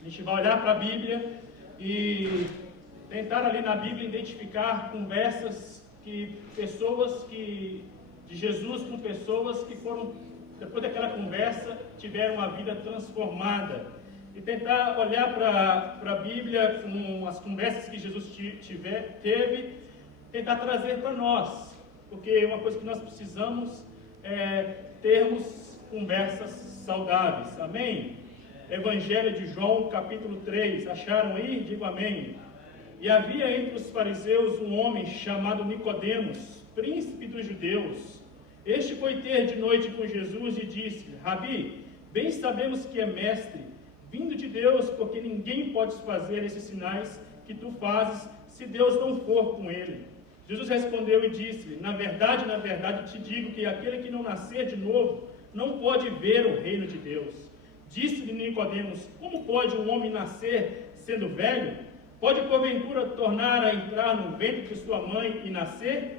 A gente vai olhar para a Bíblia e tentar ali na Bíblia identificar conversas de Jesus com pessoas que foram, depois daquela conversa, tiveram uma vida transformada. E tentar olhar para a Bíblia com as conversas que Jesus teve, tentar trazer para nós. Porque uma coisa que nós precisamos é termos conversas saudáveis. Amém? Evangelho de João, capítulo 3. Acharam aí? Digo amém. E havia entre os fariseus um homem chamado Nicodemos, príncipe dos judeus. Este foi ter de noite com Jesus e disse: Rabi, bem sabemos que é mestre, vindo de Deus, porque ninguém pode fazer esses sinais que tu fazes, se Deus não for com ele. Jesus respondeu e disse: na verdade, te digo que aquele que não nascer de novo, não pode ver o reino de Deus. Disse-lhe Nicodemos: como pode um homem nascer sendo velho? Pode porventura tornar a entrar no ventre de sua mãe e nascer?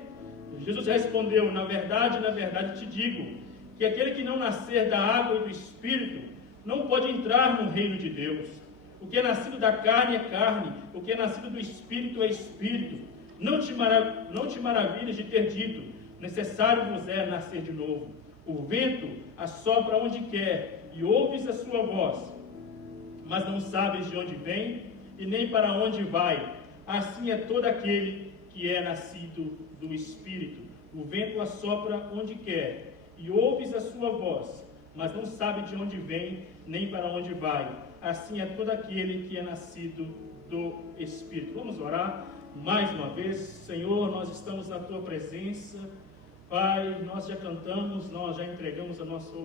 Jesus respondeu: na verdade te digo, que aquele que não nascer da água e do Espírito, não pode entrar no reino de Deus. O que é nascido da carne é carne, o que é nascido do Espírito é Espírito. Não te maravilhes de ter dito: necessário vos é nascer de novo. O vento assopra onde quer, e ouves a sua voz, mas não sabes de onde vem, e nem para onde vai. Assim é todo aquele que é nascido do Espírito. O vento assopra onde quer, e ouves a sua voz, mas não sabe de onde vem, nem para onde vai. Assim é todo aquele que é nascido do Espírito. Vamos orar mais uma vez. Senhor, nós estamos na Tua presença. Pai, nós já cantamos, nós já entregamos a nossa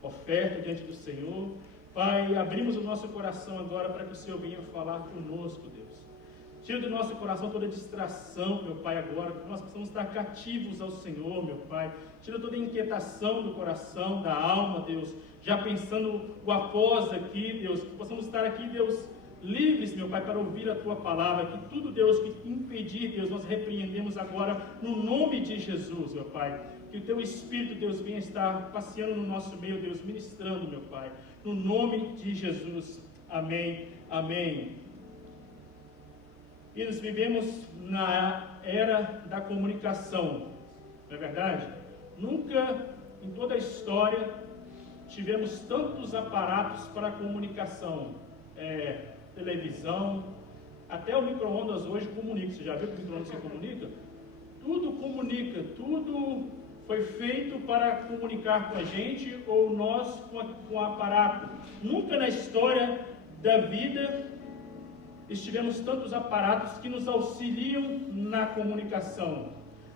oferta diante do Senhor. Pai, abrimos o nosso coração agora para que o Senhor venha falar conosco, Deus. Tira do nosso coração toda distração, meu Pai, agora, que nós possamos estar cativos ao Senhor, meu Pai. Tira toda inquietação do coração, da alma, Deus, já pensando o após aqui, Deus, que possamos estar aqui, Deus, livres, meu Pai, para ouvir a Tua palavra, que tudo, Deus, que impedir, Deus, nós repreendemos agora, no nome de Jesus, meu Pai. Que o Teu Espírito, Deus, venha estar passeando no nosso meio, Deus, ministrando, meu Pai. No nome de Jesus. Amém. Amém. E nós vivemos na era da comunicação, não é verdade? Nunca, em toda a história, tivemos tantos aparatos para a comunicação. Televisão, até o micro-ondas hoje comunica. Você já viu que o micro-ondas se comunica? Tudo comunica, tudo foi feito para comunicar com a gente, ou nós com o aparato. Nunca na história da vida tivemos tantos aparatos que nos auxiliam na comunicação.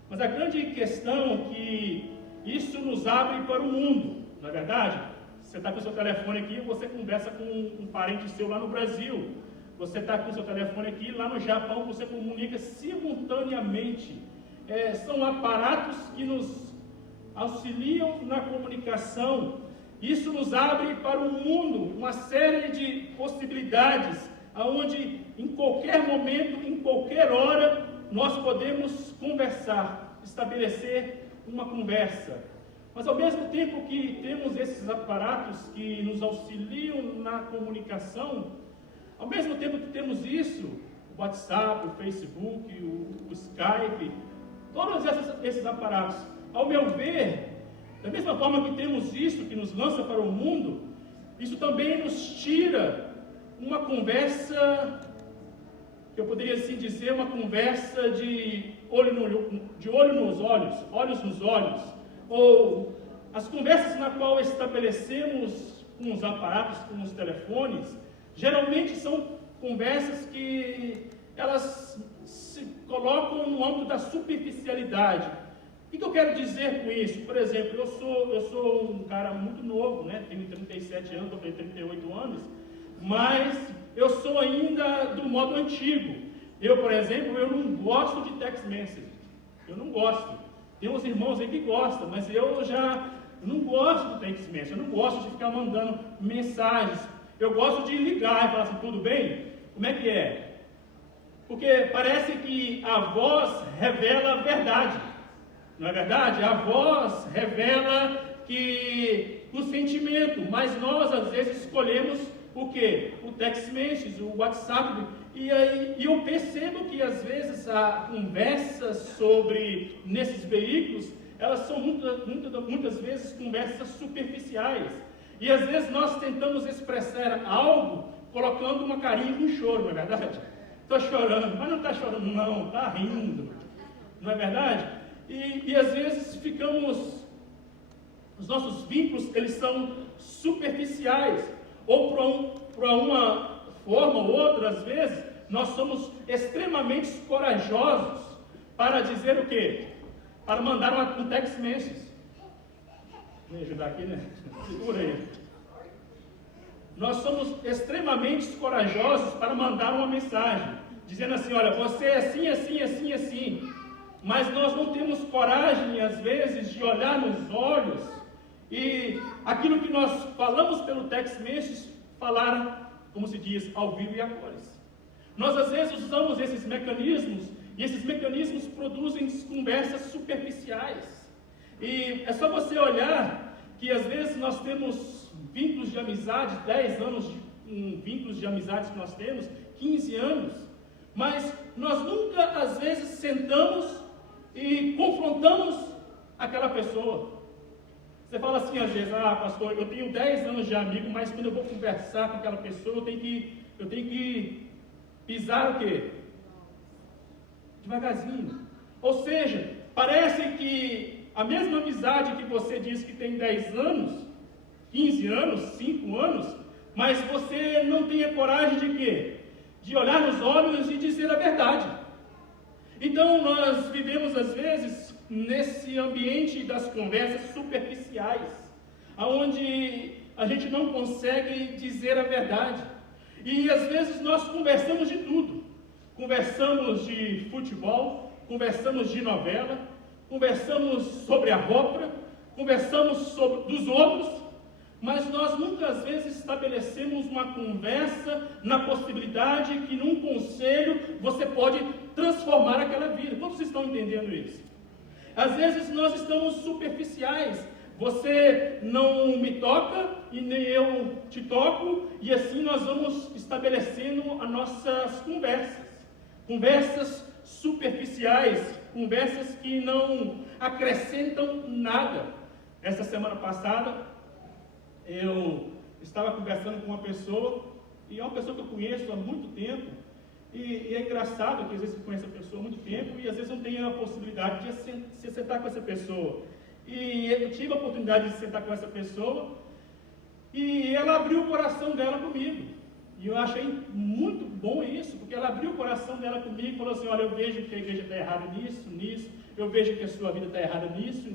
Mas a grande questão é que isso nos abre para o mundo, não é verdade? Você está com o seu telefone aqui, você conversa com um parente seu lá no Brasil. Você está com o seu telefone aqui, lá no Japão, você comunica simultaneamente. São aparatos que nos auxiliam na comunicação. Isso nos abre para o mundo uma série de possibilidades, onde em qualquer momento, em qualquer hora, nós podemos conversar, estabelecer uma conversa. Mas ao mesmo tempo que temos esses aparatos que nos auxiliam na comunicação, ao mesmo tempo que temos isso, o WhatsApp, o Facebook, o Skype, todos esses aparatos, ao meu ver, da mesma forma que temos isso que nos lança para o mundo, isso também nos tira uma conversa, que eu poderia assim dizer, uma conversa de olho nos olhos, olhos nos olhos, ou as conversas na qual estabelecemos com os aparatos, com os telefones, geralmente são conversas que elas se colocam no âmbito da superficialidade. O que eu quero dizer com isso? Por exemplo, eu sou um cara muito novo, né? Tenho 37 anos, estou fazendo 38 anos, mas eu sou ainda do modo antigo. Eu, por exemplo, eu não gosto de text message. Eu não gosto. Tem uns irmãos aí que gostam, mas eu já não gosto do text message. Eu não gosto de ficar mandando mensagens. Eu gosto de ligar e falar assim, tudo bem? Como é que é? Porque parece que a voz revela a verdade. Não é verdade? A voz revela que o sentimento, mas nós às vezes escolhemos o quê? O text message, o WhatsApp. E eu percebo que às vezes a conversa nesses veículos, elas são muitas vezes conversas superficiais. E às vezes nós tentamos expressar algo colocando uma carinha com choro, não é verdade? Estou chorando, mas não está chorando não, está rindo, não é verdade? E às vezes os nossos vínculos, eles são superficiais, ou para uma forma ou outra, às vezes, nós somos extremamente corajosos para dizer o quê? Para mandar um text message. Vou me ajudar aqui, né? Segura aí. Nós somos extremamente corajosos para mandar uma mensagem, dizendo assim, olha, você é assim, assim, assim, assim. Mas nós não temos coragem, às vezes, de olhar nos olhos e aquilo que nós falamos pelo text message, falar, como se diz, ao vivo e a cores. Nós, às vezes, usamos esses mecanismos, e esses mecanismos produzem conversas superficiais. E é só você olhar que, às vezes, nós temos vínculos de amizade, 10 anos de vínculos de amizades que nós temos, 15 anos, mas nós nunca, às vezes, sentamos e confrontamos aquela pessoa. Você fala assim às vezes, pastor, eu tenho 10 anos de amigo, mas quando eu vou conversar com aquela pessoa, eu tenho que pisar o quê? Devagarzinho. Ou seja, parece que a mesma amizade que você diz que tem 10 anos, 15 anos, 5 anos, mas você não tem a coragem de quê? De olhar nos olhos e dizer a verdade. Então nós vivemos às vezes nesse ambiente das conversas superficiais, onde a gente não consegue dizer a verdade. E às vezes nós conversamos de tudo. Conversamos de futebol, conversamos de novela, conversamos sobre a roupa, conversamos dos outros, mas nós nunca às vezes estabelecemos uma conversa na possibilidade que num conselho você pode transformar aquela vida. Quantos estão entendendo isso? Às vezes nós estamos superficiais. Você não me toca e nem eu te toco, e assim nós vamos estabelecendo as nossas conversas. Conversas superficiais, conversas que não acrescentam nada. Essa semana passada, eu estava conversando com uma pessoa, e é uma pessoa que eu conheço há muito tempo, e é engraçado que às vezes você conhece a pessoa há muito tempo, e às vezes não tem a possibilidade de se sentar com essa pessoa. E eu tive a oportunidade de sentar com essa pessoa, e ela abriu o coração dela comigo. E eu achei muito bom isso, porque ela abriu o coração dela comigo e falou assim, olha, eu vejo que a igreja está errada nisso, eu vejo que a sua vida está errada nisso.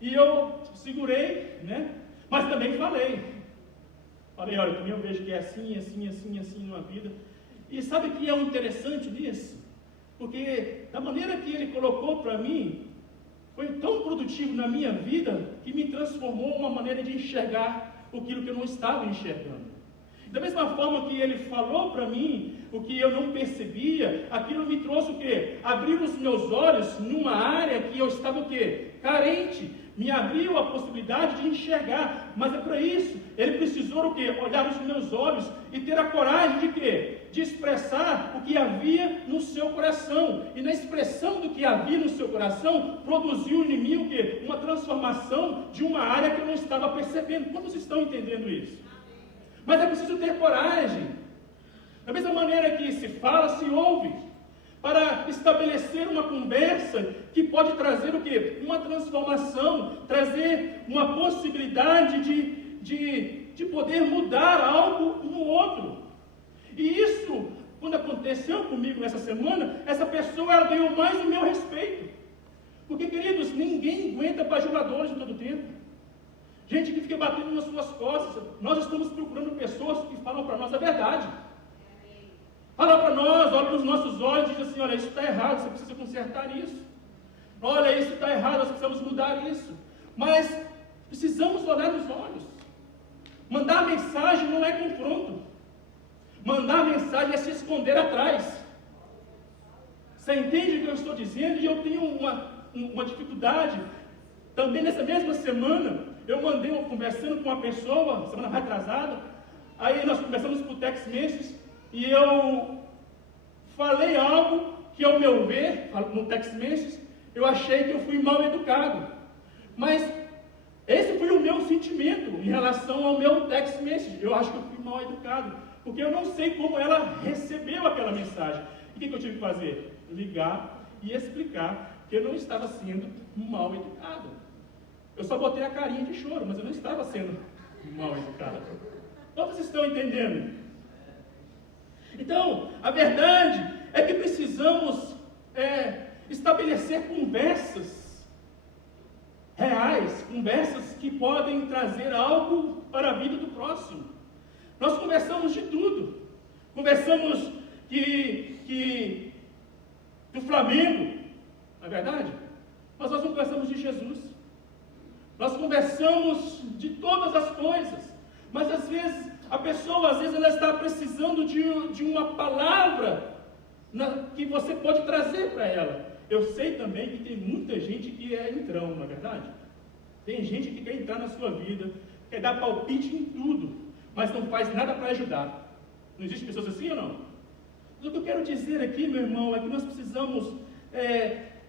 E eu segurei, né? Mas também falei, olha, também eu vejo que é assim numa vida. E sabe o que é o interessante nisso? Porque da maneira que ele colocou para mim, foi tão produtivo na minha vida, que me transformou uma maneira de enxergar aquilo que eu não estava enxergando. Da mesma forma que ele falou para mim, o que eu não percebia, aquilo me trouxe o quê? Abriu os meus olhos numa área que eu estava o quê? Carente. Me abriu a possibilidade de enxergar, mas é para isso, ele precisou o quê? Olhar nos meus olhos e ter a coragem de quê? De expressar o que havia no seu coração, e na expressão do que havia no seu coração, produziu em mim o quê? Uma transformação de uma área que eu não estava percebendo. Quantos estão entendendo isso? Mas é preciso ter coragem, da mesma maneira que se fala, se ouve, para estabelecer uma conversa que pode trazer o quê? Uma transformação, trazer uma possibilidade de poder mudar algo no outro. E isso, quando aconteceu comigo essa semana, essa pessoa ela ganhou mais o meu respeito. Porque, queridos, ninguém aguenta bajuladores de todo tempo. Gente que fica batendo nas suas costas. Nós estamos procurando pessoas que falam para nós a verdade. Fala para nós, olha nos nossos olhos e diz assim, olha, isso está errado, você precisa consertar isso. Olha, isso está errado, nós precisamos mudar isso. Mas precisamos olhar nos olhos. Mandar mensagem não é confronto. Mandar mensagem é se esconder atrás. Você entende o que eu estou dizendo? E eu tenho uma dificuldade. Também nessa mesma semana, eu conversando com uma pessoa, semana retrasada, Aí nós conversamos por text messages e eu falei algo que, ao meu ver, no text messages, eu achei que eu fui mal educado. Mas esse foi o meu sentimento em relação ao meu text message. Eu acho que eu fui mal educado, porque eu não sei como ela recebeu aquela mensagem. E o que eu tive que fazer? Ligar e explicar que eu não estava sendo mal educado. Eu só botei a carinha de choro, mas eu não estava sendo mal educado. Todos estão entendendo? Então, a verdade é que precisamos estabelecer conversas reais, conversas que podem trazer algo para a vida do próximo. Nós conversamos de tudo. Conversamos do Flamengo, não é verdade? Mas nós não conversamos de Jesus. Nós conversamos de todas as coisas. Mas às vezes, a pessoa, ela está precisando de uma palavra que você pode trazer para ela. Eu sei também que tem muita gente que é entrão, não é verdade? Tem gente que quer entrar na sua vida, quer dar palpite em tudo, mas não faz nada para ajudar. Não existe pessoas assim ou não? Mas o que eu quero dizer aqui, meu irmão, é que nós precisamos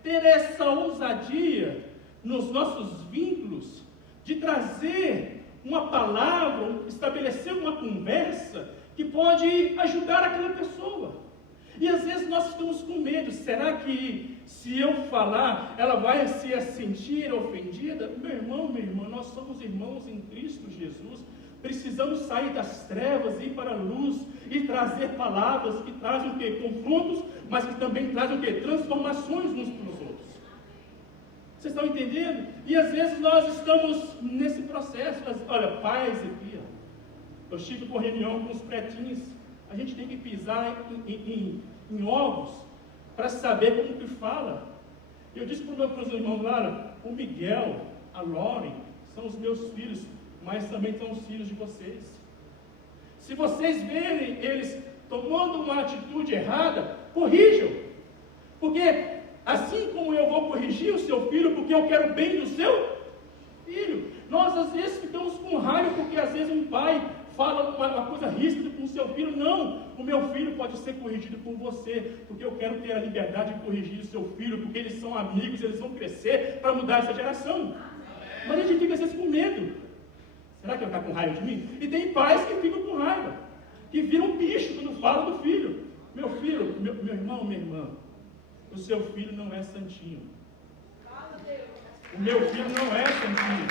ter essa ousadia nos nossos vínculos, de trazer uma palavra, estabelecer uma conversa que pode ajudar aquela pessoa. E às vezes nós estamos com medo. Será que se eu falar, ela vai se sentir ofendida? Meu irmão, minha irmã, nós somos irmãos em Cristo Jesus. Precisamos sair das trevas e ir para a luz e trazer palavras que trazem o quê? Confrontos, mas que também trazem o quê? Transformações uns para os outros. Vocês estão entendendo? E às vezes nós estamos nesse processo. Olha, pais aqui, eu estive com reunião com os pretinhos. A gente tem que pisar em ovos para saber como que fala. Eu disse para os irmãos lá, o Miguel, a Lauren, são os meus filhos, mas também são os filhos de vocês. Se vocês verem eles tomando uma atitude errada, corrijam. Porque assim como eu vou corrigir o seu filho, porque eu quero o bem do seu filho, nós às vezes ficamos com raiva, porque às vezes um pai fala uma coisa ríspida com o seu filho. Não, o meu filho pode ser corrigido por você, porque eu quero ter a liberdade de corrigir o seu filho, porque eles são amigos, eles vão crescer para mudar essa geração. Mas a gente fica às vezes com medo. Será que ele está com raiva de mim? E tem pais que ficam com raiva, que viram um bicho quando falam do filho. Meu filho, meu irmão, minha irmã, o seu filho não é santinho. O meu filho não é santinho.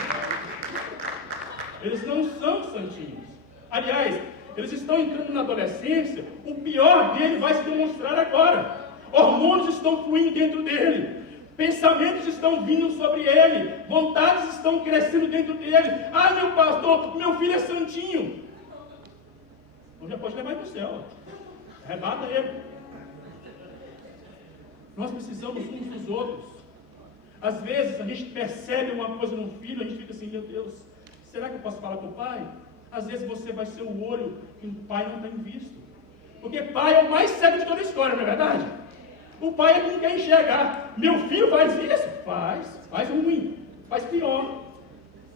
Eles não são santinhos. Aliás, eles estão entrando na adolescência, o pior dele vai se demonstrar agora. Hormônios estão fluindo dentro dele. Pensamentos estão vindo sobre ele. Vontades estão crescendo dentro dele. Ah, meu pastor, meu filho é santinho. Então já pode levar para o céu. Arrebata ele. Nós precisamos uns dos outros. Às vezes a gente percebe uma coisa no filho, a gente fica assim, meu Deus, será que eu posso falar com o pai? Às vezes você vai ser o olho que o pai não tem visto. Porque pai é o mais cego de toda a história, não é verdade? O pai não quer enxergar. Meu filho faz isso? Faz ruim, faz pior.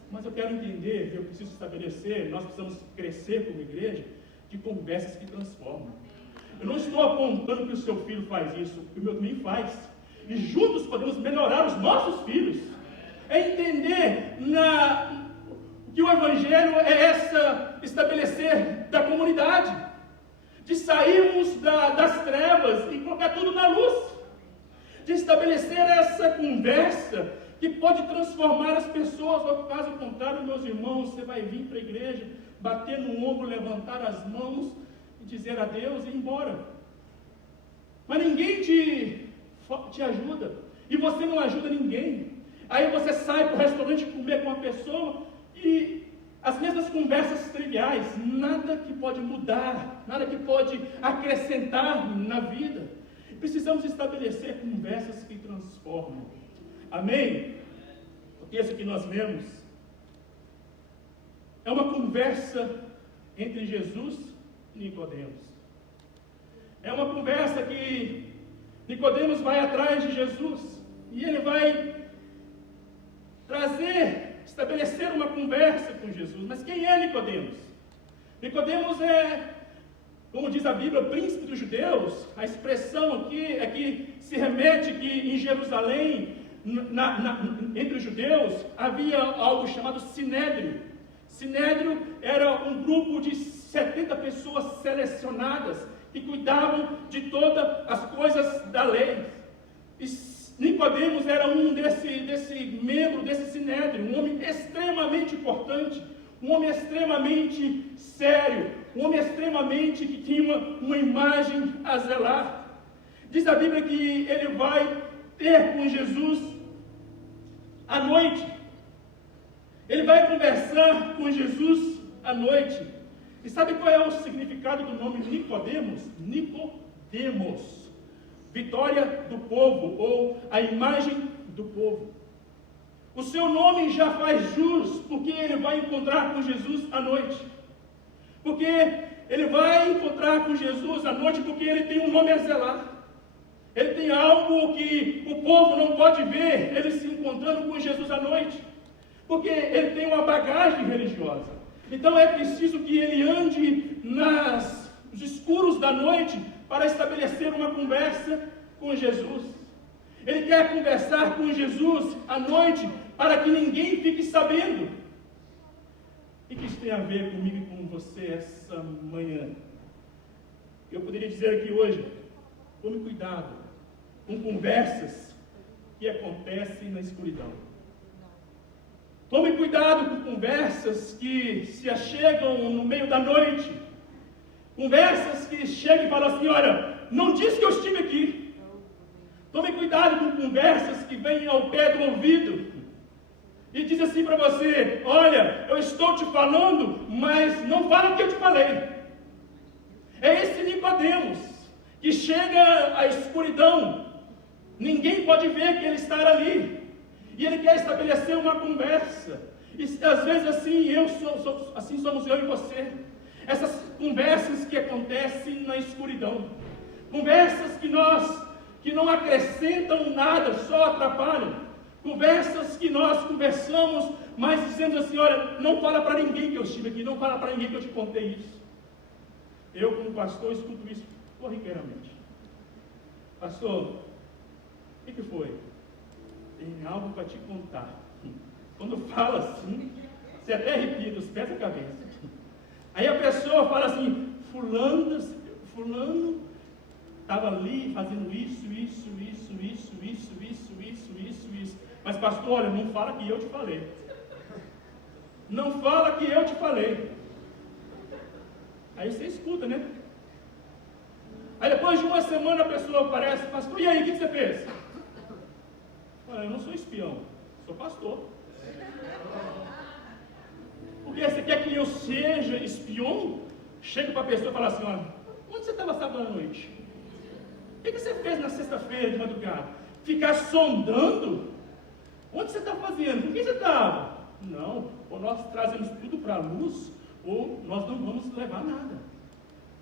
Mas eu quero entender, eu preciso estabelecer, nós precisamos crescer como igreja, de conversas que transformam. Eu não estou apontando que o seu filho faz isso, o meu também faz. E juntos podemos melhorar os nossos filhos. É entender que o Evangelho é estabelecer da comunidade, de sairmos das trevas e colocar tudo na luz, de estabelecer essa conversa que pode transformar as pessoas. Ou caso contrário, meus irmãos, você vai vir para a igreja, bater no ombro, levantar as mãos e dizer adeus e ir embora. Mas ninguém te ajuda, e você não ajuda ninguém. Aí você sai para o restaurante comer com uma pessoa e as mesmas conversas triviais, nada que pode mudar, nada que pode acrescentar na vida. Precisamos estabelecer conversas que transformam. Amém? O texto que nós lemos é uma conversa entre Jesus e Nicodemos. É uma conversa que Nicodemos vai atrás de Jesus e ele vai estabelecer uma conversa com Jesus. Mas quem é Nicodemos? Nicodemos é, como diz a Bíblia, príncipe dos judeus. A expressão aqui é que se remete que em Jerusalém, entre os judeus, havia algo chamado sinédrio. Sinédrio era um grupo de 70 pessoas selecionadas que cuidavam de todas as coisas da lei. E Nicodemos era um desse membro desse sinédrio, um homem extremamente importante, um homem extremamente sério, um homem extremamente que tinha uma imagem a zelar. Diz a Bíblia que ele vai ter com Jesus à noite. Ele vai conversar com Jesus à noite. E sabe qual é o significado do nome Nicodemos? Nicodemos. Vitória do povo, ou a imagem do povo. O seu nome já faz jus, porque ele vai encontrar com Jesus à noite. Porque ele vai encontrar com Jesus à noite, porque ele tem um nome a zelar. Ele tem algo que o povo não pode ver, ele se encontrando com Jesus à noite. Porque ele tem uma bagagem religiosa. Então é preciso que ele ande nos escuros da noite para estabelecer uma conversa com Jesus. Ele quer conversar com Jesus à noite para que ninguém fique sabendo. O que isso tem a ver comigo e com você essa manhã? Eu poderia dizer aqui hoje, tome cuidado com conversas que acontecem na escuridão. Tome cuidado com conversas que se achegam no meio da noite. Conversas que chegam e falam assim, olha, não diz que eu estive aqui. Tome cuidado com conversas que vêm ao pé do ouvido e diz assim para você, olha, eu estou te falando, mas não fala o que eu te falei. É esse Nicodemos que chega à escuridão, ninguém pode ver que ele está ali, e ele quer estabelecer uma conversa, e às vezes assim somos eu e você. Essas conversas que acontecem na escuridão, conversas que não acrescentam nada, só atrapalham, conversas que nós conversamos, mas dizemos assim, olha, não fala para ninguém que eu estive aqui, não fala para ninguém que eu te contei isso. Eu, como pastor, escuto isso corriqueiramente. Pastor, o que foi? Tem algo para te contar. Quando fala assim, você até arrepia dos pés à cabeça. Aí a pessoa fala assim, fulano estava ali fazendo isso. Mas pastor, olha, não fala que eu te falei. Não fala que eu te falei. Aí você escuta, né? Aí depois de uma semana a pessoa aparece, pastor, e aí, o que você fez? Olha, eu não sou espião, sou pastor. Porque você quer que eu seja espião? Chega para a pessoa e fala assim, olha, onde você estava sábado à noite? O que você fez na sexta-feira de madrugada? Ficar sondando? Onde você está fazendo? Com quem você estava? Não, ou nós trazemos tudo para a luz, ou nós não vamos levar nada.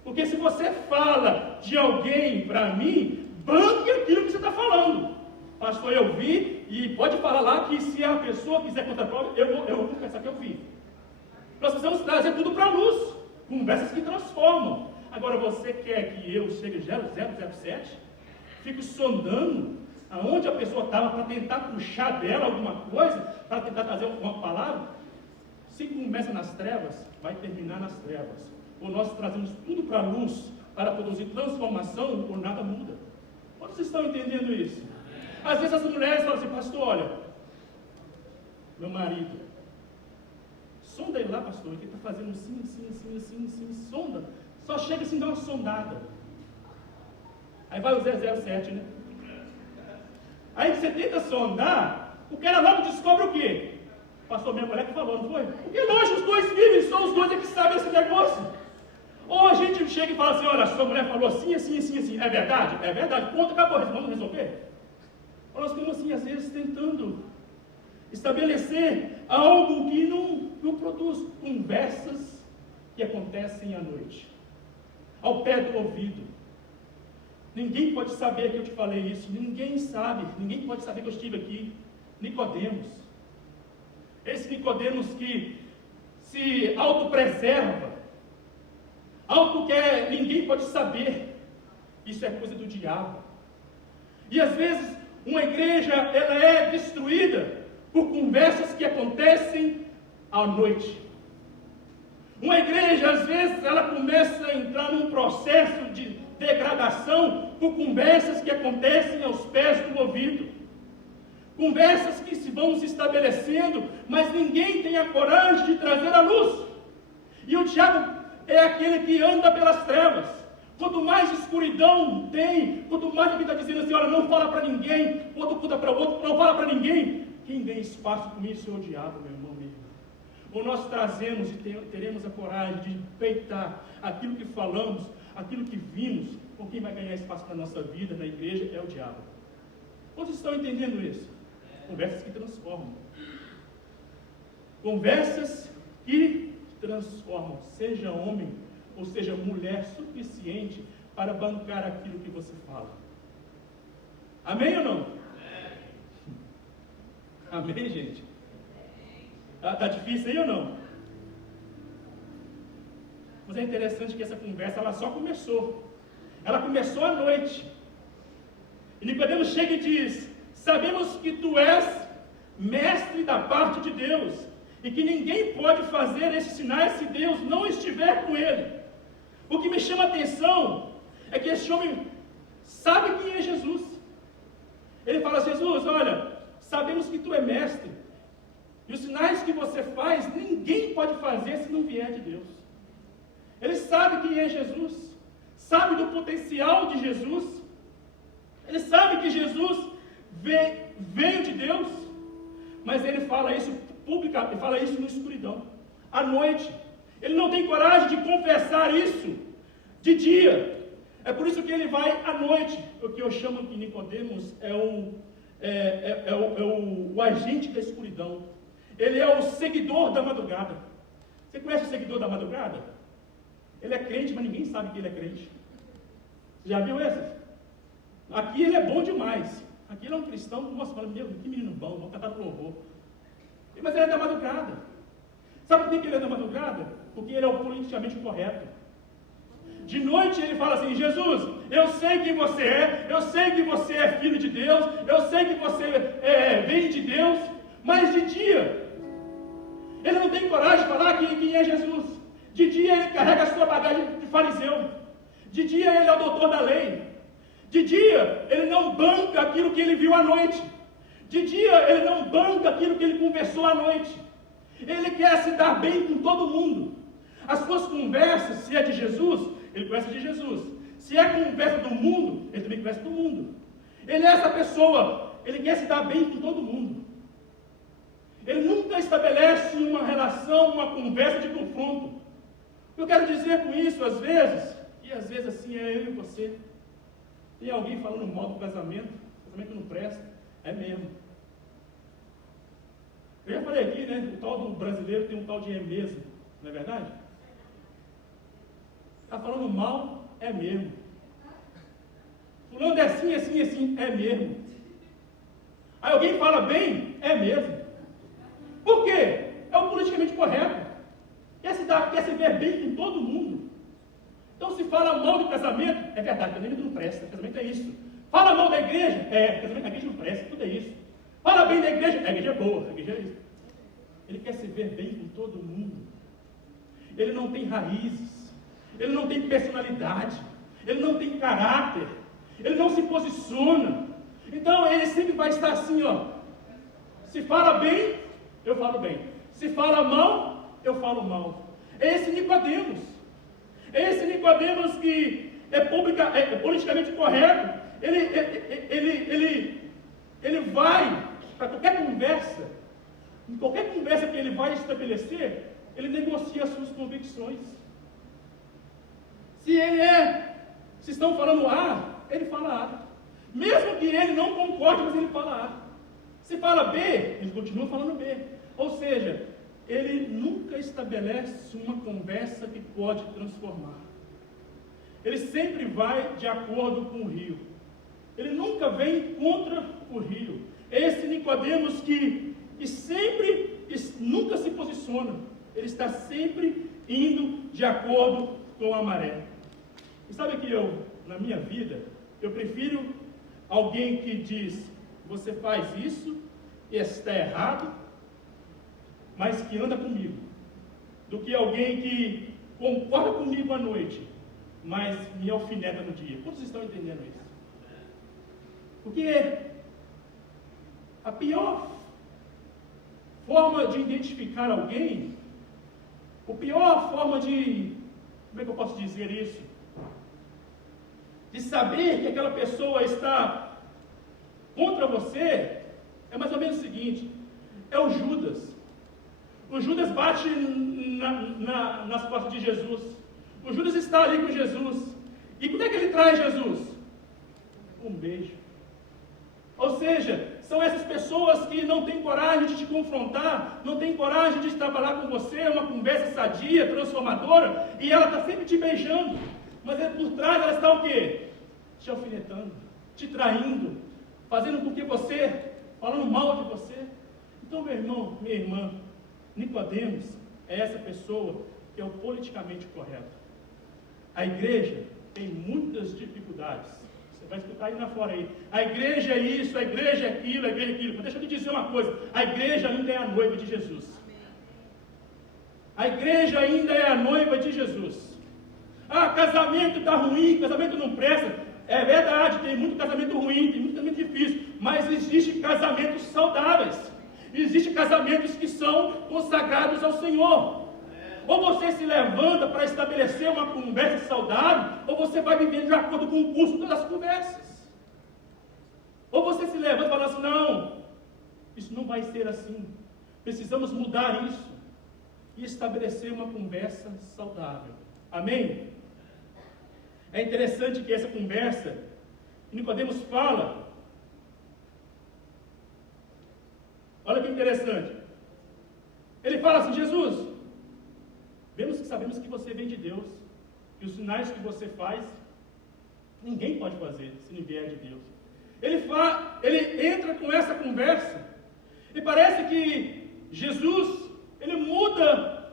Porque se você fala de alguém para mim, banque aquilo que você está falando. Pastor, eu vi, e pode falar lá que se a pessoa quiser contar prova, eu vou confessar que eu vi. Nós precisamos trazer tudo para a luz, conversas que transformam. Agora você quer que eu chegue 0007, fico sondando aonde a pessoa estava para tentar puxar dela alguma coisa, para tentar trazer uma palavra? Se começa nas trevas, vai terminar nas trevas. Ou nós trazemos tudo para a luz, para produzir transformação, ou nada muda. Vocês estão entendendo isso? Às vezes as mulheres falam assim, pastor, olha, meu marido, sonda ele lá, pastor, que ele está fazendo assim, sonda. Só chega assim, dá uma sondada. Aí vai o 007, né? Aí você tenta sondar, o cara logo descobre o quê? Pastor, minha mulher que falou, não foi? Porque lógico, os dois vivem, são os dois que sabem esse negócio. Ou a gente chega e fala assim, olha, sua mulher falou assim. É verdade? É verdade. Ponto, acabou, vamos resolver. Nós estamos assim, às vezes, tentando estabelecer algo que não produz conversas que acontecem à noite, ao pé do ouvido. Ninguém pode saber que eu te falei isso, ninguém sabe, ninguém pode saber que eu estive aqui. Nicodemos, esse Nicodemos que se autopreserva, algo que ninguém pode saber. Isso é coisa do diabo. E às vezes uma igreja ela é destruída por conversas que acontecem à noite. Uma igreja às vezes ela começa a entrar num processo de degradação por conversas que acontecem aos pés do ouvido. Conversas que se vão se estabelecendo, mas ninguém tem a coragem de trazer a luz. E o diabo é aquele que anda pelas trevas. Quanto mais escuridão tem, quanto mais alguém está dizendo assim, olha, não fala para ninguém, outro conta para o outro, não fala para ninguém, quem ganha espaço com isso é o diabo, meu irmão, meu irmão. Ou nós trazemos e teremos a coragem de peitar aquilo que falamos, aquilo que vimos, com quem vai ganhar espaço na nossa vida, na igreja, é o diabo. Quantos estão entendendo isso? Conversas que transformam. Conversas que transformam, seja homem ou seja mulher suficiente para bancar aquilo que você fala. Amém ou não? Amém, gente? Está difícil aí ou não? Mas é interessante que essa conversa ela só começou. Ela começou à noite. E Nicodemos chega e diz: sabemos que tu és mestre da parte de Deus, e que ninguém pode fazer esses sinais se Deus não estiver com ele. O que me chama a atenção é que esse homem sabe quem é Jesus. Ele fala: Jesus, olha, sabemos que tu é mestre, e os sinais que você faz, ninguém pode fazer se não vier de Deus. Ele sabe quem é Jesus, sabe do potencial de Jesus, ele sabe que Jesus veio de Deus, mas ele fala isso publicamente, ele fala isso na escuridão, à noite. Ele não tem coragem de confessar isso de dia. É por isso que ele vai à noite. O que eu chamo de Nicodemos é o agente da escuridão. Ele é o seguidor da madrugada. Você conhece o seguidor da madrugada? Ele é crente, mas ninguém sabe que ele é crente. Já viu essas? Aqui ele é bom demais. Aqui ele é um cristão, nossa, fala, meu, que menino bom, vamos cantar no louvor. Mas ele é da madrugada. Sabe por que ele é da madrugada? Porque ele é o politicamente correto. De noite ele fala assim: Jesus, eu sei quem você é, eu sei que você é filho de Deus, eu sei que você vem de Deus, mas de dia ele não tem coragem de falar quem é Jesus. De dia ele carrega a sua bagagem de fariseu. De dia ele é o doutor da lei. De dia ele não banca aquilo que ele viu à noite. De dia ele não banca aquilo que ele conversou à noite. Ele quer se dar bem com todo mundo. As suas conversas, se é de Jesus, ele conhece de Jesus. Se é conversa do mundo, ele também conhece do mundo. Ele é essa pessoa, ele quer se dar bem com todo mundo. Ele nunca estabelece uma relação, uma conversa de confronto. O que eu quero dizer com isso, às vezes, e às vezes assim é eu e você. Tem alguém falando mal do casamento não presta, é mesmo. Eu já falei aqui, né? O tal do brasileiro tem um tal de é mesmo, não é verdade? Está falando mal, é mesmo. Fulano é assim, assim, assim, é mesmo. Aí alguém fala bem, é mesmo. Por quê? É o politicamente correto. Quer se ver bem com todo mundo. Então se fala mal do casamento, é verdade, casamento não presta, casamento é isso. Fala mal da igreja, casamento da igreja não presta, tudo é isso. Fala bem da igreja, a igreja é boa, a igreja é isso. Ele quer se ver bem com todo mundo. Ele não tem raízes, ele não tem personalidade, ele não tem caráter, ele não se posiciona. Então ele sempre vai estar assim, ó. Se fala bem, eu falo bem. Se fala mal, eu falo mal. É esse Nicodemos. É esse Nicodemos que é politicamente correto. Ele vai para qualquer conversa. Em qualquer conversa que ele vai estabelecer, ele negocia as suas convicções. Se estão falando A, ele fala A. Mesmo que ele não concorde, mas ele fala A. Se fala B, ele continua falando B. Ou seja, ele nunca estabelece uma conversa que pode transformar. Ele sempre vai de acordo com o rio. Ele nunca vem contra o rio. Esse Nicodemos que sempre, nunca se posiciona. Ele está sempre indo de acordo com a maré. E sabe que na minha vida, eu prefiro alguém que diz, você faz isso e está errado, mas que anda comigo, do que alguém que concorda comigo à noite, mas me alfineta no dia. Quantos estão entendendo isso? Porque a pior forma de identificar alguém, a pior forma de, como é que eu posso dizer isso? De saber que aquela pessoa está contra você, é mais ou menos o seguinte, é o Judas. O Judas bate nas costas de Jesus. O Judas está ali com Jesus. E como é que ele traz Jesus? Um beijo. Ou seja, são essas pessoas que não têm coragem de te confrontar, não têm coragem de trabalhar com você, uma conversa sadia, transformadora, e ela está sempre te beijando. Mas por trás ela está o quê? Te alfinetando, te traindo, fazendo com que você, falando mal de você. Então, meu irmão, minha irmã, Nicodemos é essa pessoa que é o politicamente correto. A igreja tem muitas dificuldades. Você vai escutar aí na fora aí. A igreja é isso, a igreja é aquilo, a igreja é aquilo. Mas deixa eu te dizer uma coisa. A igreja ainda é a noiva de Jesus. A igreja ainda é a noiva de Jesus. Ah, casamento está ruim, casamento não presta. É verdade, tem muito casamento ruim, tem muito casamento difícil. Mas existem casamentos saudáveis. Existem casamentos que são consagrados ao Senhor. Ou você se levanta para estabelecer uma conversa saudável, ou você vai vivendo de acordo com o curso das conversas. Ou você se levanta e fala assim, não, isso não vai ser assim. Precisamos mudar isso e estabelecer uma conversa saudável. Amém? É interessante que essa conversa, Nicodemos fala, olha que interessante. Ele fala assim, Jesus, sabemos que você vem de Deus, e os sinais que você faz, ninguém pode fazer se não vier de Deus. Ele entra com essa conversa, e parece que Jesus, ele muda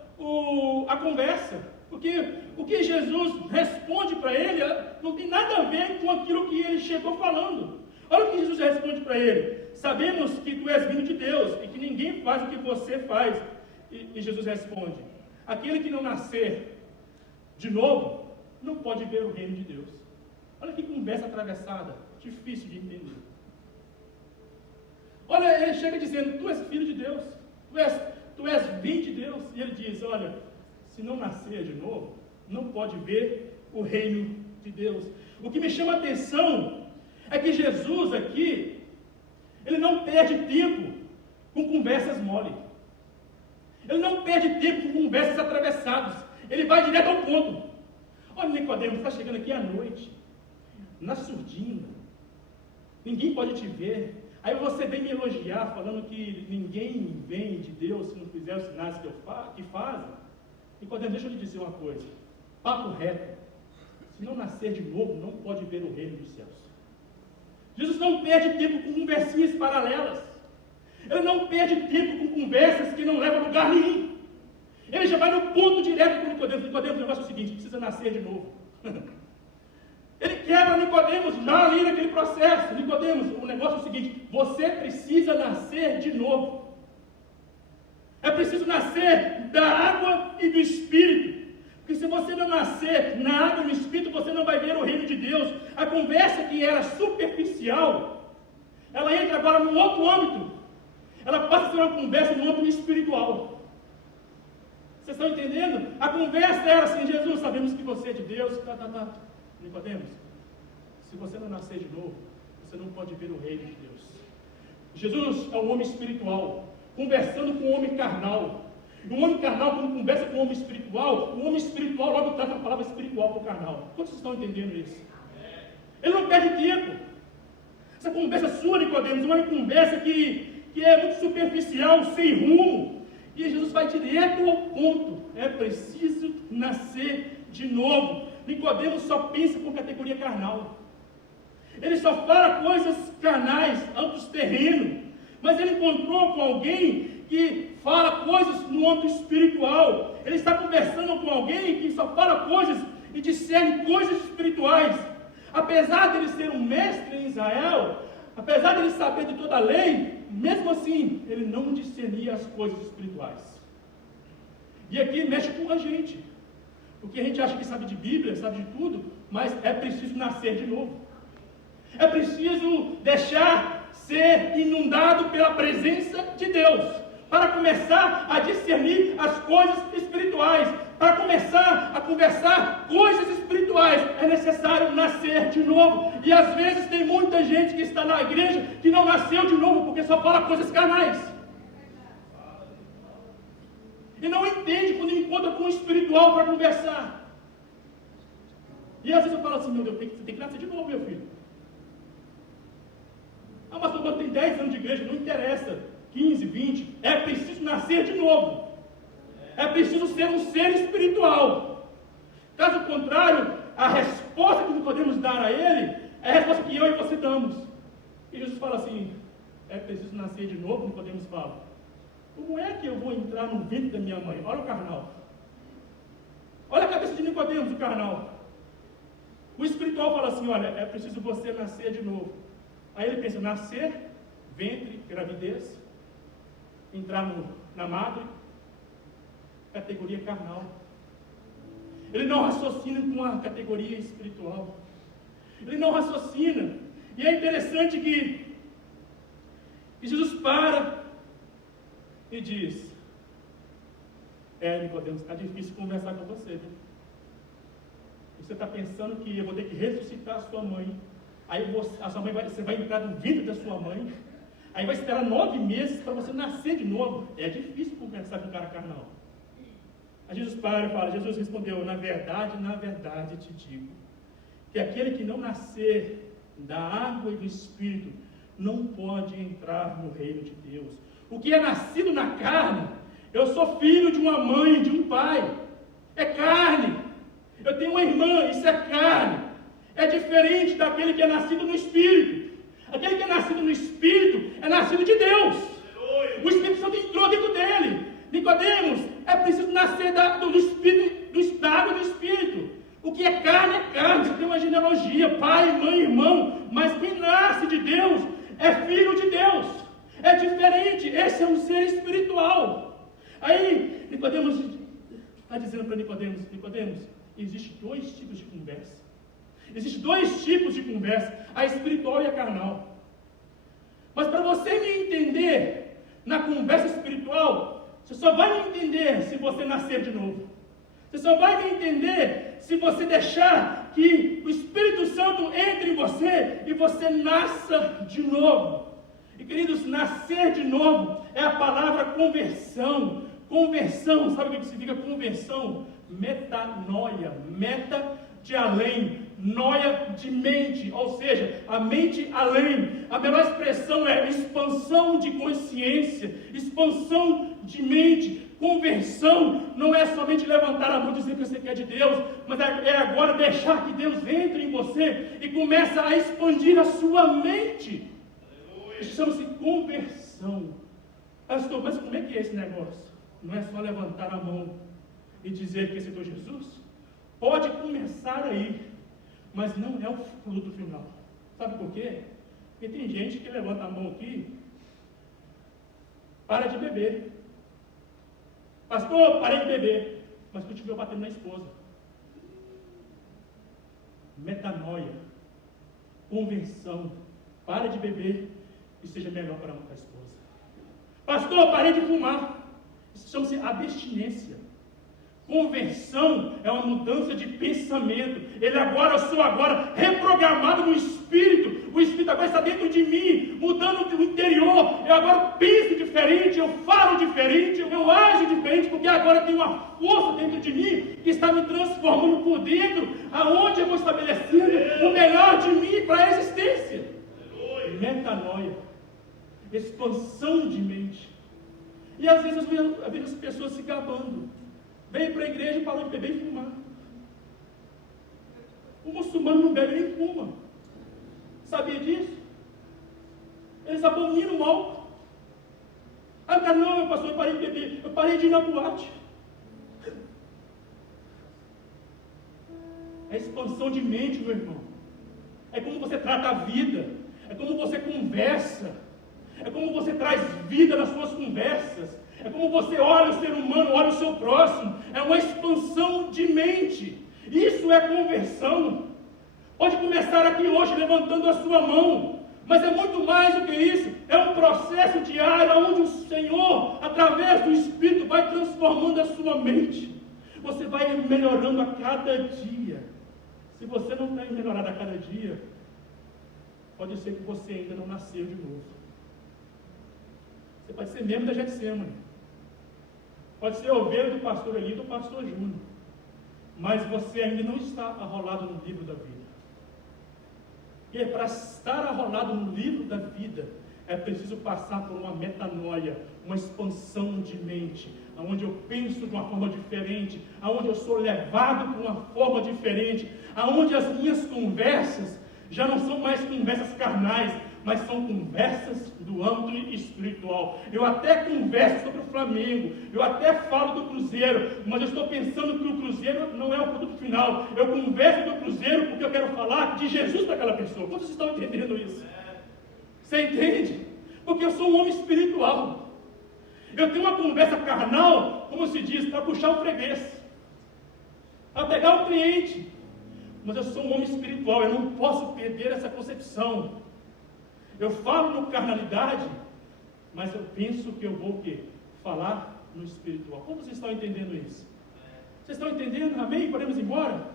a conversa, porque o que Jesus responde para ele não tem nada a ver com aquilo que ele chegou falando. Olha o que Jesus responde para ele: sabemos que tu és vindo de Deus e que ninguém faz o que você faz. E Jesus responde: aquele que não nascer de novo não pode ver o reino de Deus. Olha que conversa atravessada, difícil de entender. Olha, ele chega dizendo: tu és filho de Deus, tu és vindo de Deus. E ele diz: olha, se não nascer de novo, não pode ver o reino de Deus. O que me chama a atenção é que Jesus aqui, ele não perde tempo com conversas mole. Ele não perde tempo com conversas atravessadas. Ele vai direto ao ponto. Olha, Nicodemos, está chegando aqui à noite, na surdina. Ninguém pode te ver. Aí você vem me elogiar, falando que ninguém vem de Deus se não fizer os sinais que fazem. Nicodemos, deixa eu te dizer uma coisa. Papo reto. Se não nascer de novo, não pode ver o reino dos céus. Jesus não perde tempo com conversinhas paralelas. Ele não perde tempo com conversas que não levam a lugar nenhum. Ele já vai no ponto direto com Nicodemos. Nicodemos, o negócio é o seguinte: precisa nascer de novo. Ele quebra Nicodemos já ali naquele processo. Nicodemos, o negócio é o seguinte: você precisa nascer de novo. É preciso nascer da água e do Espírito. Porque se você não nascer na água e no Espírito, você não vai ver o reino de Deus. A conversa que era superficial, ela entra agora num outro âmbito. Ela passa a ser uma conversa no âmbito espiritual. Vocês estão entendendo? A conversa era assim: Jesus, sabemos que você é de Deus. Nicodemos, se você não nascer de novo, você não pode ver o reino de Deus. Jesus é um homem espiritual, conversando com um homem carnal. Um homem carnal, quando conversa com um homem espiritual, o homem espiritual logo traz a palavra espiritual para o carnal. Quantos estão entendendo isso? Ele não perde tempo. Essa conversa sua, Nicodemos, é uma conversa que é muito superficial, sem rumo. E Jesus vai direto ao ponto: é preciso nascer de novo. Nicodemos só pensa com categoria carnal. Ele só fala coisas carnais, altos terrenos. Mas ele encontrou com alguém que fala coisas no âmbito espiritual. Ele está conversando com alguém que só fala coisas e discerne coisas espirituais. Apesar de ele ser um mestre em Israel, apesar de ele saber de toda a lei, mesmo assim, ele não discernia as coisas espirituais. E aqui mexe com a gente, porque a gente acha que sabe de Bíblia, sabe de tudo, mas é preciso nascer de novo. É preciso deixar ser inundado pela presença de Deus, para começar a discernir as coisas espirituais, para começar a conversar coisas espirituais, é necessário nascer de novo. E às vezes tem muita gente que está na igreja que não nasceu de novo, porque só fala coisas carnais. E não entende quando encontra com o espiritual para conversar. E às vezes eu falo assim, meu Deus, você tem que nascer de novo, meu filho. Ah, mas quando tem 10 anos de igreja, não interessa, 15, 20, é preciso nascer de novo. É preciso ser um ser espiritual. Caso contrário, a resposta que não podemos dar a ele é a resposta que eu e você damos. E Jesus fala assim, é preciso nascer de novo, não podemos falar. Como é que eu vou entrar no ventre da minha mãe? Olha o carnal. Olha a cabeça de Nicodemos, o carnal. O espiritual fala assim, olha, é preciso você nascer de novo. Aí ele pensa, nascer, ventre, gravidez, entrar na madre, categoria carnal. Ele não raciocina com a categoria espiritual. Ele não raciocina. E é interessante que Jesus para e diz, Nicodemos, está difícil conversar com você, viu? Você está pensando que eu vou ter que ressuscitar a sua mãe. Aí a sua mãe você vai entrar no ventre da sua mãe. Aí vai esperar 9 meses para você nascer de novo. É difícil conversar com um cara carnal. Aí Jesus para e fala, Jesus respondeu, na verdade te digo, que aquele que não nascer da água e do Espírito, não pode entrar no reino de Deus. O que é nascido na carne, eu sou filho de uma mãe, de um pai, é carne. Eu tenho uma irmã, isso é carne. É diferente daquele que é nascido no Espírito. Aquele que é nascido no Espírito é nascido de Deus. O Espírito Santo entrou dentro dele. Nicodemos, é preciso nascer do Espírito, da água do Espírito. O que é carne, você tem uma genealogia, pai, mãe, irmão, mas quem nasce de Deus é filho de Deus. É diferente, esse é um ser espiritual. Aí, Nicodemos está dizendo para Nicodemos, existem 2 tipos de conversa. Existem 2 tipos de conversa, a espiritual e a carnal. Mas para você me entender na conversa espiritual, você só vai me entender se você nascer de novo. Você só vai me entender se você deixar que o Espírito Santo entre em você e você nasça de novo. E queridos, nascer de novo é a palavra conversão. Conversão, sabe o que significa conversão? Metanoia, meta de além, noia de mente, ou seja, a mente além. A melhor expressão é expansão de consciência, expansão de mente. Conversão não é somente levantar a mão e dizer que você quer de Deus, mas é agora deixar que Deus entre em você e começa a expandir a sua mente. Isso chama-se conversão. Pastor, mas como é que é esse negócio? Não é só levantar a mão e dizer que aceitou Jesus? Pode começar aí, mas não é o fruto final. Sabe por quê? Porque tem gente que levanta a mão aqui, para de beber. Pastor, parei de beber, mas continuou batendo na esposa. Metanoia, conversão, pare de beber e seja melhor para a esposa. Pastor, parei de fumar. Isso chama-se abstinência. Conversão é uma mudança de pensamento. Eu sou agora reprogramado no Espírito. O Espírito agora está dentro de mim, mudando o interior. Eu agora penso diferente, eu falo diferente, eu ajo diferente, porque agora tem uma força dentro de mim que está me transformando por dentro, aonde eu vou estabelecendo o melhor de mim para a existência. Metanoia, expansão de mente. E às vezes eu vejo as pessoas se gabando. Vem para a igreja e parou de beber e fumar. O muçulmano não bebe nem fuma. Sabia disso? Eles abominam o álcool. Ah, não, meu pastor, eu parei de beber. Eu parei de ir na boate. É expansão de mente, meu irmão. É como você trata a vida. É como você conversa. É como você traz vida nas suas conversas. É como você olha o ser humano, olha o seu próximo. É uma expansão de mente. Isso é conversão. Pode começar aqui hoje levantando a sua mão. Mas é muito mais do que isso. É um processo diário onde o Senhor, através do Espírito, vai transformando a sua mente. Você vai melhorando a cada dia. Se você não tem melhorado a cada dia, pode ser que você ainda não nasceu de novo. Você pode ser membro da Getsemane. Pode ser ovelha do pastor Eli, do pastor Júnior. Mas você ainda não está arrolado no livro da vida. E para estar arrolado no livro da vida, é preciso passar por uma metanoia, uma expansão de mente, onde eu penso de uma forma diferente, onde eu sou levado por uma forma diferente, onde as minhas conversas já não são mais conversas carnais, mas são conversas do âmbito espiritual. Eu até converso sobre o Flamengo, eu até falo do Cruzeiro, mas eu estou pensando que o Cruzeiro não é o produto final. Eu converso do Cruzeiro porque eu quero falar de Jesus para aquela pessoa. Quantos estão entendendo isso? Você entende? Porque eu sou um homem espiritual. Eu tenho uma conversa carnal, como se diz, para puxar o freguês, para pegar o cliente. Mas eu sou um homem espiritual, eu não posso perder essa concepção. Eu falo no carnalidade, mas eu penso que eu vou o quê? Falar no espiritual. Como vocês estão entendendo isso? Vocês estão entendendo? Amém? Podemos ir embora?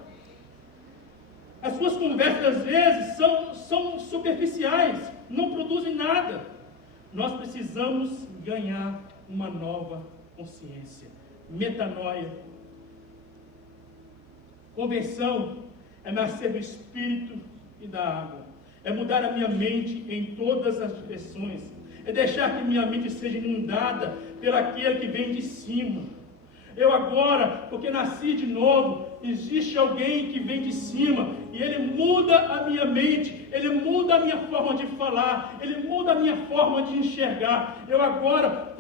As suas conversas às vezes são superficiais, não produzem nada. Nós precisamos ganhar uma nova consciência. Metanoia. Conversão é nascer do Espírito e da água. É mudar a minha mente em todas as direções. É deixar que minha mente seja inundada pelo aquele que vem de cima. Eu agora, porque nasci de novo, existe alguém que vem de cima e ele muda a minha mente, ele muda a minha forma de falar, ele muda a minha forma de enxergar. Eu agora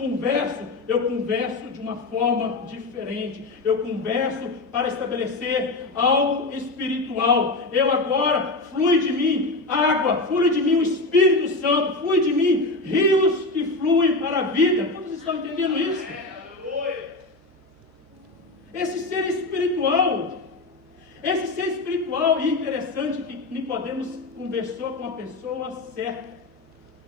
eu converso de uma forma diferente. Eu converso para estabelecer algo espiritual. Eu agora flui de mim água, flui de mim o Espírito Santo, flui de mim rios que fluem para a vida. Vocês estão entendendo isso? Esse ser espiritual, e interessante que Nicodemos conversou com a pessoa certa.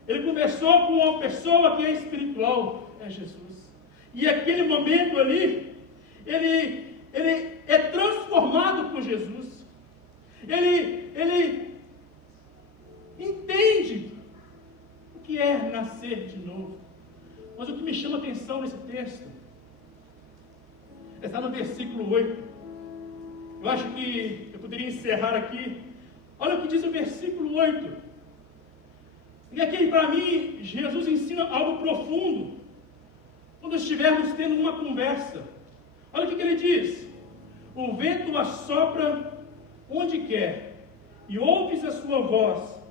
Ele conversou com uma pessoa que é espiritual, é Jesus. E aquele momento ali, ele é transformado por Jesus. Ele entende o que é nascer de novo. Mas o que me chama a atenção nesse texto está no versículo 8. Eu acho que eu poderia encerrar aqui. Olha o que diz o versículo 8. E aqui, para mim, Jesus ensina algo profundo. Quando estivermos tendo uma conversa. Olha o que ele diz. O vento assopra onde quer, e ouves a sua voz,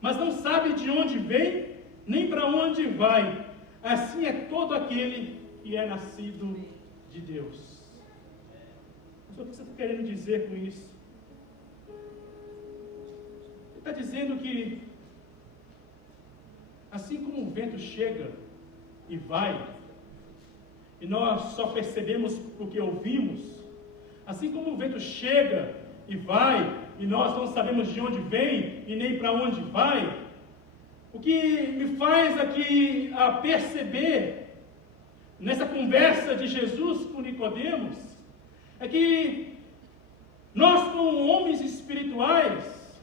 mas não sabe de onde vem, nem para onde vai. Assim é todo aquele que é nascido de Deus. O que você está querendo dizer com isso? Ele está dizendo que, assim como o vento chega e vai, e nós só percebemos porque ouvimos, assim como o vento chega e vai, e nós não sabemos de onde vem e nem para onde vai, o que me faz aqui a perceber, nessa conversa de Jesus com Nicodemos, é que nós, como homens espirituais,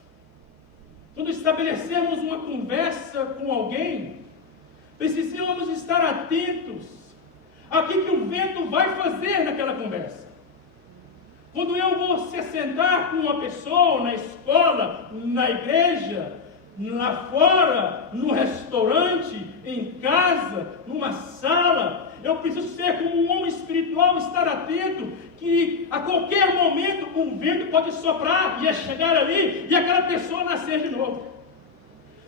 quando estabelecemos uma conversa com alguém, precisamos estar atentos ao que o vento vai fazer naquela conversa. Quando eu vou se sentar com uma pessoa na escola, na igreja, lá fora, no restaurante, em casa, numa sala, eu preciso ser como um homem espiritual, estar atento que a qualquer momento um vento pode soprar e chegar ali e aquela pessoa nascer de novo.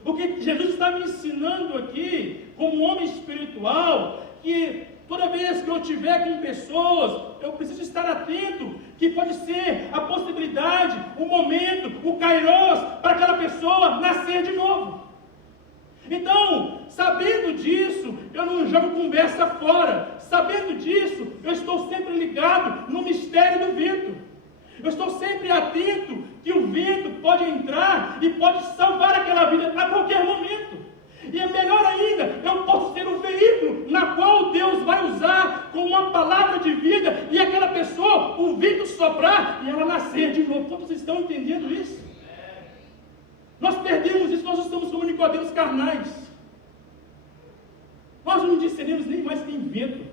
O que Jesus está me ensinando aqui, como um homem espiritual, que Toda vez que eu estiver com pessoas, eu preciso estar atento, que pode ser a possibilidade, o momento, o kairos, para aquela pessoa nascer de novo. Então, sabendo disso, eu não jogo conversa fora. Sabendo disso, eu estou sempre ligado no mistério do vento. Eu estou sempre atento que o vento pode entrar e pode salvar aquela vida a qualquer momento. E é melhor ainda, eu posso ser um veículo na qual Deus vai usar com uma palavra de vida e aquela pessoa, o vento soprar e ela nascer de novo. Todos estão entendendo isso? Nós perdemos isso, nós estamos como Nicodemos carnais. Nós não discernimos nem mais tem vento.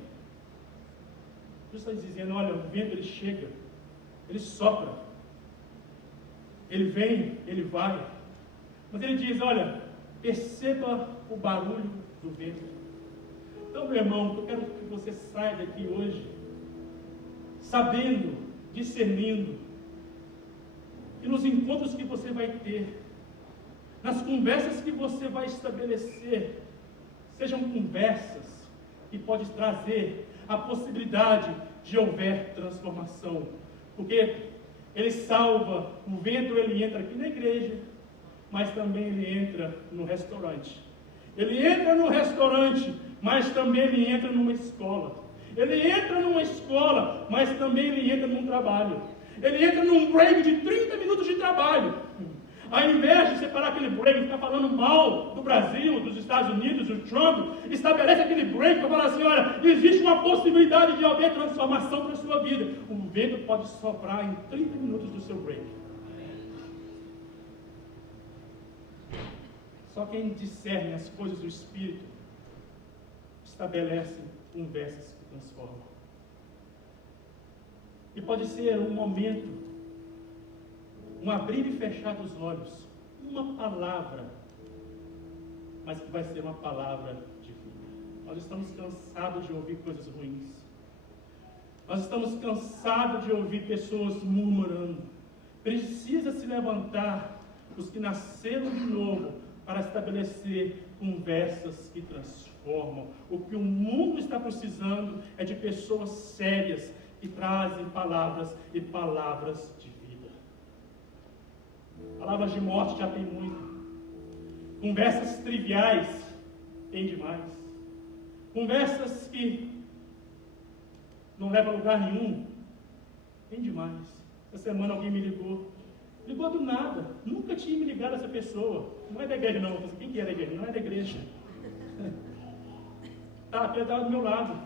Jesus está dizendo, olha, o vento ele chega, ele sopra, ele vem, ele vai. Mas ele diz, olha, perceba o barulho do vento. Então, meu irmão, eu quero que você saia daqui hoje, sabendo, discernindo, e nos encontros que você vai ter, nas conversas que você vai estabelecer, sejam conversas que podem trazer a possibilidade de houver transformação. Porque ele salva, o vento ele entra aqui na igreja, mas também ele entra no restaurante. Ele entra no restaurante, mas também ele entra numa escola. Ele entra numa escola, mas também ele entra num trabalho. Ele entra num break de 30 minutos de trabalho. Ao invés de separar aquele break e ficar falando mal do Brasil, dos Estados Unidos, do Trump, estabelece aquele break para falar assim, olha, existe uma possibilidade de haver transformação para a sua vida. O vento pode soprar em 30 minutos do seu break. Só quem discerne as coisas do Espírito estabelece conversas que transformam. E pode ser um momento, um abrir e fechar dos olhos, uma palavra, mas que vai ser uma palavra de vida. Nós estamos cansados de ouvir coisas ruins. Nós estamos cansados de ouvir pessoas murmurando. Precisa se levantar os que nasceram de novo para estabelecer conversas que transformam. O que o mundo está precisando é de pessoas sérias que trazem palavras e palavras de vida. Palavras de morte já tem muito. Conversas triviais tem demais. Conversas que não levam a lugar nenhum tem demais. Essa semana alguém me ligou. Ligou do nada. Nunca tinha me ligado essa pessoa. Não é da igreja não. Quem que é da igreja? Não é da igreja. Ele estava do meu lado.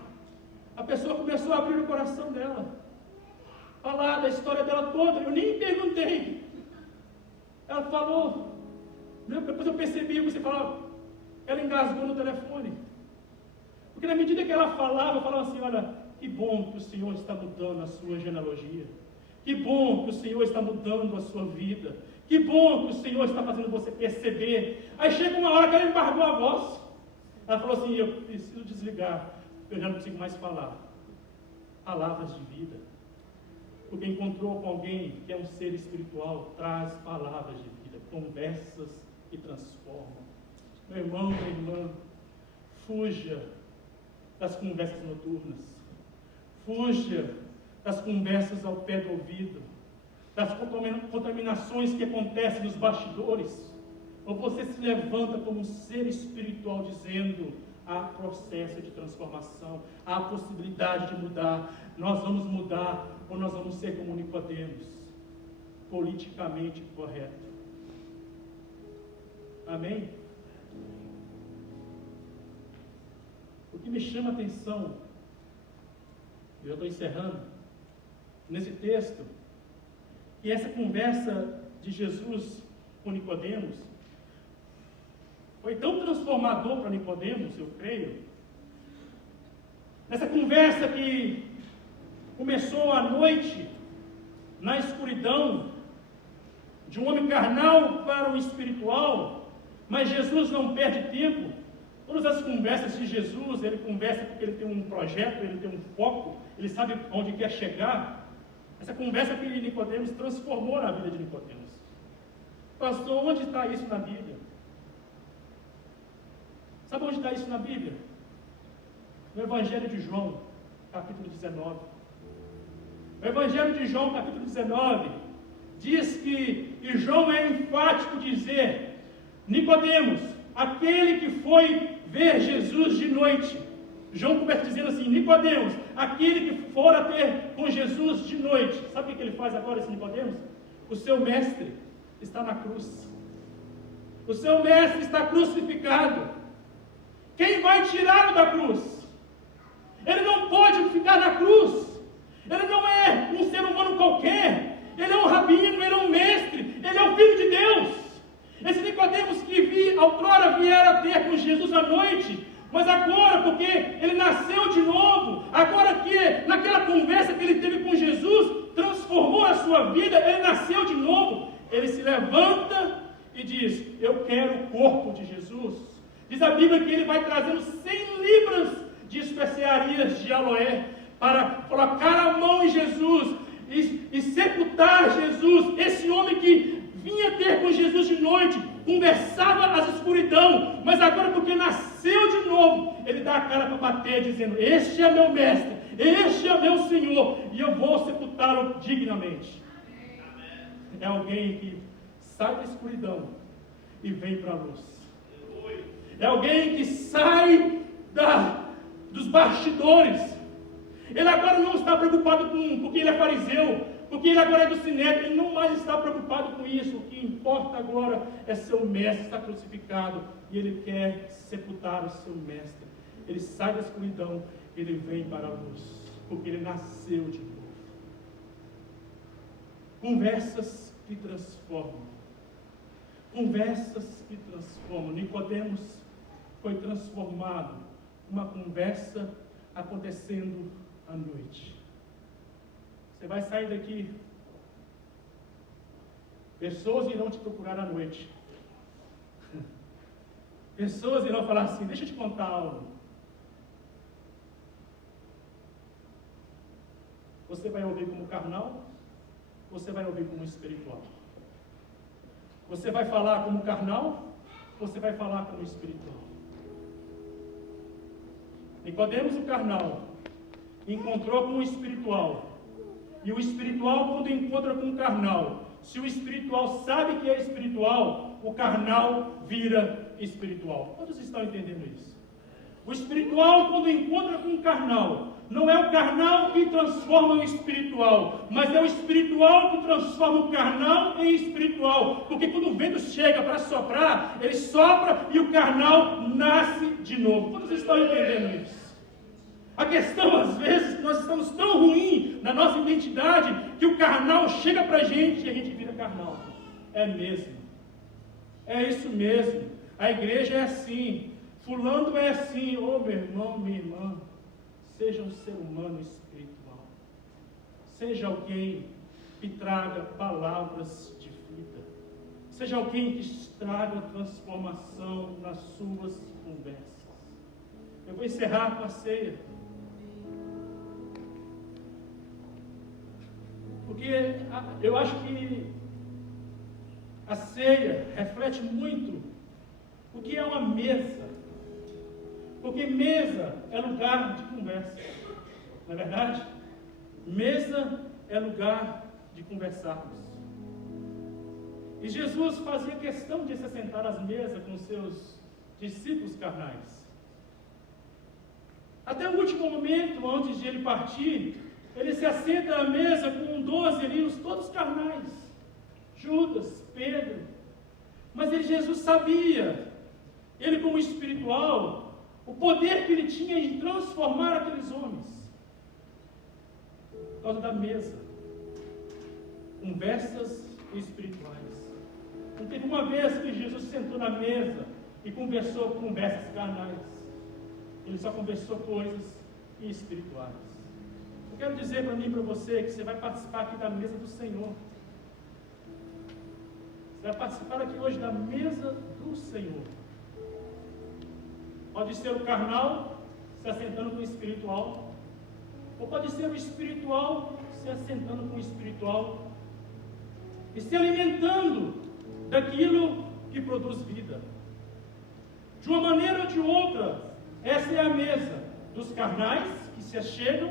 A pessoa começou a abrir o coração dela. Falar da história dela toda. Eu nem perguntei. Ela falou, depois eu percebi que você falava, ela engasgou no telefone. Porque na medida que ela falava, eu falava assim, olha, que bom que o Senhor está mudando a sua genealogia. Que bom que o Senhor está mudando a sua vida. Que bom que o Senhor está fazendo você perceber. Aí chega uma hora que ela embargou a voz. Ela falou assim, eu preciso desligar, eu já não consigo mais falar. Palavras de vida. Porque encontrou com alguém que é um ser espiritual, traz palavras de vida, conversas que transformam. Meu irmão, minha irmã, fuja das conversas noturnas, fuja das conversas ao pé do ouvido, das contaminações que acontecem nos bastidores. Ou você se levanta como um ser espiritual dizendo, há processo de transformação, há possibilidade de mudar, nós vamos mudar, ou nós vamos ser como Nicodemos, politicamente correto. Amém? O que me chama a atenção, eu estou encerrando, nesse texto, que essa conversa de Jesus com Nicodemos foi tão transformador para Nicodemos, eu creio. Nessa conversa que começou à noite, na escuridão, de um homem carnal para um espiritual, mas Jesus não perde tempo. Todas as conversas de Jesus, ele conversa porque ele tem um projeto, ele tem um foco, ele sabe onde quer chegar. Essa conversa que Nicodemos transformou na vida de Nicodemos. Pastor, onde está isso na Bíblia? Sabe onde está isso na Bíblia? no Evangelho de João, capítulo 19. O Evangelho de João, capítulo 19, diz que, e João é enfático dizer, Nicodemos, aquele que foi ver Jesus de noite. João começa dizendo assim, Nicodemos, aquele que fora ter com Jesus de noite. Sabe o que ele faz agora, esse Nicodemos? O seu mestre está na cruz. O seu mestre está crucificado. Quem vai tirá-lo da cruz? Ele não pode ficar na cruz. Ele não é um ser humano qualquer. Ele é um rabino, ele é um mestre. Ele é o Filho de Deus. Esse Nicodemos que outrora viera ter com Jesus à noite, mas agora, porque ele nasceu de novo, agora que naquela conversa que ele teve com Jesus, transformou a sua vida, ele nasceu de novo, ele se levanta e diz, eu quero o corpo de Jesus. Diz a Bíblia que ele vai trazendo 100 libras de especiarias de aloé, para colocar a mão em Jesus, e sepultar Jesus, esse homem que vinha ter com Jesus de noite, conversava às escuridão, mas agora porque nasceu de novo, ele dá a cara para bater, dizendo, este é meu mestre, este é meu Senhor, e eu vou sepultá-lo dignamente. É alguém que sai da escuridão e vem para a luz. É alguém que sai dos bastidores. Ele agora não está preocupado porque ele é fariseu, porque ele agora é do sinédrio, ele não mais está preocupado com isso. O que importa agora é seu mestre está crucificado e ele quer sepultar o seu mestre. Ele sai da escuridão, ele vem para a luz, porque ele nasceu de novo. Conversas que transformam. Conversas que transformam. Nicodemos foi transformado. Uma conversa acontecendo à noite. Você vai sair daqui, pessoas irão te procurar à noite. Pessoas irão falar assim, deixa eu te contar algo. Você vai ouvir como carnal, você vai ouvir como espiritual. Você vai falar como carnal, você vai falar como espiritual. Nicodemos, o carnal, encontrou com o espiritual. E o espiritual, quando encontra com o carnal, se o espiritual sabe que é espiritual, o carnal vira espiritual. Quantos estão entendendo isso? O espiritual, quando encontra com o carnal, não é o carnal que transforma o espiritual, mas é o espiritual que transforma o carnal em espiritual. Porque quando o vento chega para soprar, ele sopra e o carnal nasce de novo. Quantos estão entendendo isso? A questão, às vezes, nós estamos tão ruins na nossa identidade, que o carnal chega para a gente e a gente vira carnal. É mesmo. É isso mesmo. A igreja é assim. Fulano é assim. Ô meu irmão, minha irmã, seja um ser humano espiritual. Seja alguém que traga palavras de vida. Seja alguém que traga transformação nas suas conversas. Eu vou encerrar com a ceia. Porque eu acho que a ceia reflete muito o que é uma mesa. Porque mesa é lugar de conversa. Não é verdade? Mesa é lugar de conversarmos. E Jesus fazia questão de se sentar às mesas com seus discípulos carnais. Até o último momento, antes de ele partir, ele se assenta à mesa com 12 ali, todos carnais. Judas, Pedro. Mas Jesus sabia, ele como espiritual, o poder que ele tinha em transformar aqueles homens. Por causa da mesa. Conversas espirituais. Não teve uma vez que Jesus sentou na mesa e conversou conversas carnais. Ele só conversou coisas espirituais. Eu quero dizer para mim e para você que você vai participar aqui da mesa do Senhor. Você vai participar aqui hoje da mesa do Senhor. Pode ser o carnal se assentando com o espiritual, ou pode ser o espiritual se assentando com o espiritual e se alimentando daquilo que produz vida. De uma maneira ou de outra, essa é a mesa dos carnais que se achegam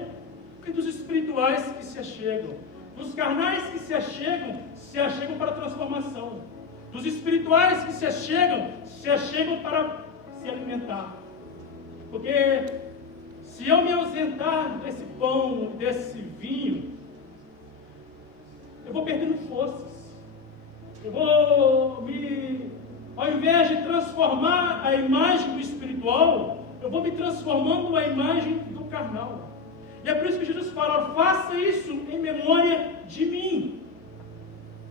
e dos espirituais que se achegam. Dos carnais que se achegam para a transformação. Dos espirituais que se achegam para se alimentar. Porque se eu me ausentar desse pão, desse vinho, eu vou perdendo forças. Eu vou ao invés de transformar a imagem do espiritual, eu vou me transformando na imagem do carnal. E é por isso que Jesus fala: faça isso em memória de mim.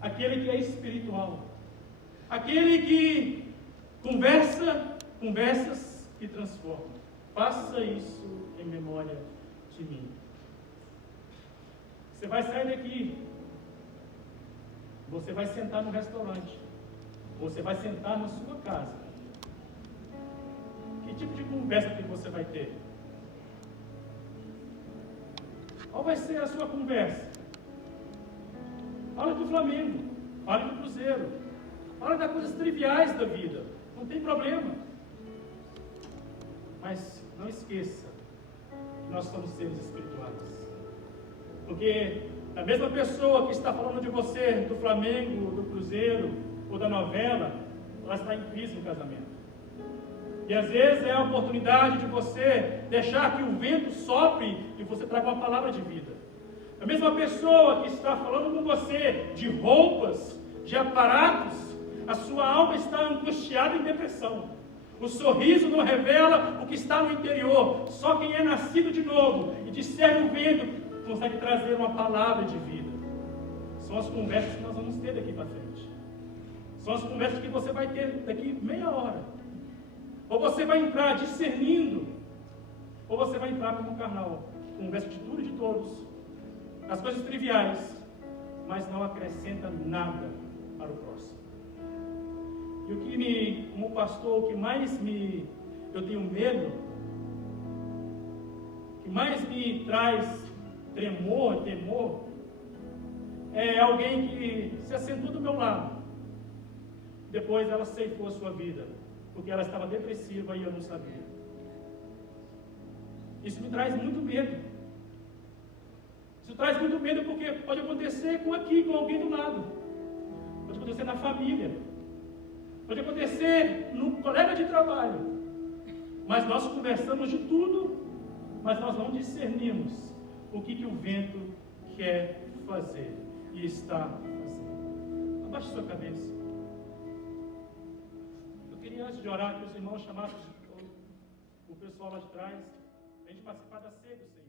Aquele que é espiritual. Aquele que conversas que transformam. Faça isso em memória de mim. Você vai sair daqui. Você vai sentar no restaurante. Você vai sentar na sua casa. Que tipo de conversa que você vai ter? Qual vai ser a sua conversa? Fala do Flamengo, fala do Cruzeiro, fala das coisas triviais da vida, não tem problema. Mas não esqueça que nós somos seres espirituais. Porque a mesma pessoa que está falando de você, do Flamengo, do Cruzeiro ou da novela, ela está em crise no casamento. E às vezes é a oportunidade de você deixar que o vento sopre e você traga uma palavra de vida. A mesma pessoa que está falando com você de roupas, de aparatos, a sua alma está angustiada em depressão. O sorriso não revela o que está no interior. Só quem é nascido de novo e discerne o vento consegue trazer uma palavra de vida. São as conversas que nós vamos ter daqui para frente. São as conversas que você vai ter daqui meia hora. Ou você vai entrar discernindo, ou você vai entrar como carnal, conversa de tudo e de todos, as coisas triviais, mas não acrescenta nada para o próximo. E o que como pastor, o que mais eu tenho medo, o que mais me traz temor, é alguém que se assentou do meu lado, depois ela ceifou a sua vida, porque ela estava depressiva e eu não sabia. Isso me traz muito medo. Isso traz muito medo porque pode acontecer com alguém do lado. Pode acontecer na família. Pode acontecer no colega de trabalho. Mas nós conversamos de tudo, mas nós não discernimos o que o vento quer fazer e está fazendo. Abaixe sua cabeça. Antes de orar, que os irmãos chamassem o pessoal lá de trás, a gente participar da ceia do Senhor.